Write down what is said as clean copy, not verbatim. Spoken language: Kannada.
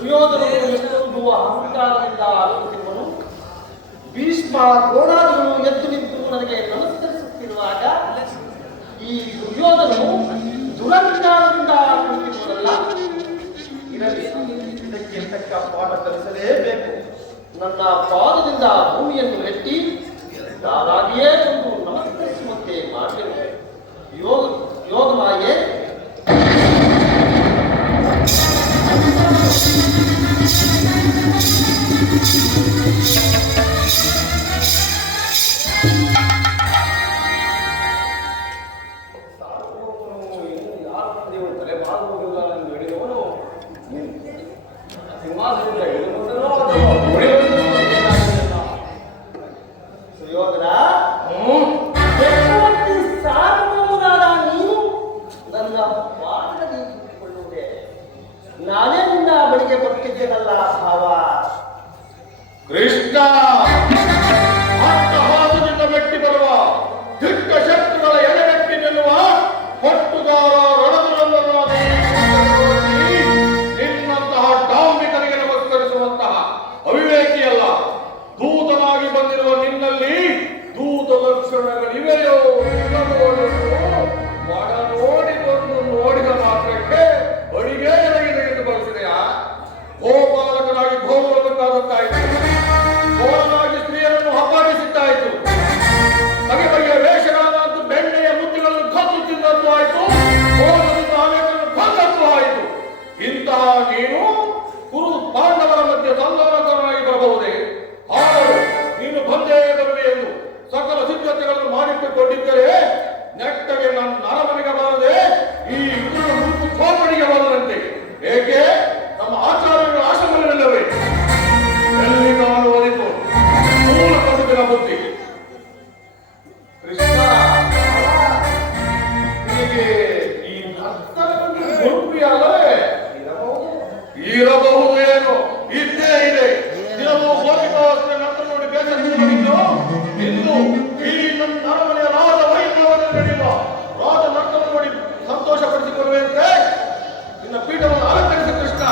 ದುರ್ಯೋಧನನು ಎಷ್ಟೊಂದು ಅಹಂಕಾರದಿಂದ ಆಲೋಚಿಸುವನು. ಭೀಷ್ಮ ದ್ರೋಣಾದಿಗಳು ಎದ್ದು ನಿಂತು ನನಗೆ ನಮಸ್ಕರಿಸುತ್ತಿರುವಾಗ ಈ ದುರ್ಯೋಧನನು ದುರಹಂಕಾರದಿಂದ ಆಲೋಚಿಸುವುದಲ್ಲ. ಇರಲಿ, ಇದಕ್ಕೆ ತಕ್ಕ ಪಾಠ ಕಲಿಸಲೇಬೇಕು. ನನ್ನ ಪಾದದಿಂದ ಭೂಮಿಯನ್ನು ಎತ್ತಿ ತಾನಾಗಿಯೇ ಒಂದು ನಮಸ್ಕರಿಸುವಂತೆ ಮಾಡಬೇಕು. ಯೋಗ ಮಾಯೆ ನಾನೇ ನಿನ್ನ ಬಳಿಗೆ ಬರ್ತಿದ್ದೇನಲ್ಲ ಭಾವ. ಕೃಷ್ಣ ಅಟ್ಟಹಾಸದಿಂದ ಮೆಟ್ಟಿ ಬರುವ ದಿಟ್ಟ ಶಕ್ತಿಗಳ ಎಡೆಗಟ್ಟಿ ನಿಲ್ಲುವ ಹೊಟ್ಟುಗಾರ ರಣದುರಂದರಾದ ನಿನ್ನಂತಹ ಡಾಂಬಿಕರಿಗೆ ನಮಸ್ಕರಿಸುವಂತಹ ಅವಿವೇಕಿಯಲ್ಲ. ದೂತನಾಗಿ ಬಂದಿರುವ ನಿನ್ನಲ್ಲಿ ದೂತ ಲಕ್ಷಣಗಳಿವೆಯೋ ಇಲ್ಲವೋ ಒಡ ನೋಡಿ ಬಂದು ನೋಡಿದ ಮಾತ್ರಕ್ಕೆ ಬಳಿಗೆ ಗೋಪಾಲಕನಾಗಿ ಗೋಪಾಲಕನಾಗುತ್ತಾಯಿತು, ಗೋಳನಾಗಿ ಸ್ತ್ರೀಯರನ್ನು ಹಬ್ಬಾಡಿಸುತ್ತಾಯಿತು, ಬಗೆ ಬಗೆಯ ವೇಷಗಾರನಂತೂ ಬೆಣ್ಣೆಯ ಮುದ್ದುಗಳನ್ನು ಕದ್ದು ತಿಂದದ್ದು ಆಯಿತು, ಗೋಧದಿಂದ ಆನೆಗಳನ್ನು ಕೊಂದದ್ದು ಆಯಿತು. ಇಂತಹ ನೀನು ಕುರು ಪಾಂಡವರ ಮಧ್ಯೆ ಸಂಧಾನಕನಾಗಿ ಬರಬಹುದೇ? ಆದರೂ ನೀನು ಬಂದೇ ಬರುವೆ ಎಂದು ಸಕಲ ಸಿದ್ಧತೆಗಳನ್ನು ಮಾಡಿಟ್ಟುಕೊಂಡಿದ್ದರೆ ನೆಟ್ಟಗೆ ನನ್ನ ನರಮನೆಗೆ ಬಾರದೆ ಈ ಮುರುಕು ಕೋಪಡಿಗೆ ಬಾರದಂತೆ. ಏಕೆ? ನಮ್ಮ ಆಚಾರ್ಯಗಳ ಆಶ್ರಮಗಳಲ್ಲವೇ ಎಲ್ಲಿ ಕಾಣುವುದಿತ್ತು ಮೂಲ ಕಸುಬಿನ ಬುದ್ಧಿ. ಕೃಷ್ಣ, ನಿನಗೆ ಈ ಗುರುಪ್ರಿಯಲ್ಲವೇ? ಇರಬಹುದು, ಏನು ಇದ್ದೇ ಇದೆ. ದಿನವೂ ಗೋಪಿಕಾವಸ್ಥೆ ನಂತರ ನೋಡಿ ಬೇಸರಿಸಿದ್ದು ಇಂದು ಈ ನನ್ನ ಅರಮನೆಯ ರಾಜ ವೈಭವದಲ್ಲಿ ನಡೆಯುವ ರಾಜ ನರ್ತನ ನೋಡಿ ಸಂತೋಷ ಪಡಿಸಿಕೊಳ್ಳುವಂತೆ ನಿನ್ನ ಪೀಠವನ್ನು ಅಲಂಕರಿಸಿ ಕೃಷ್ಣ.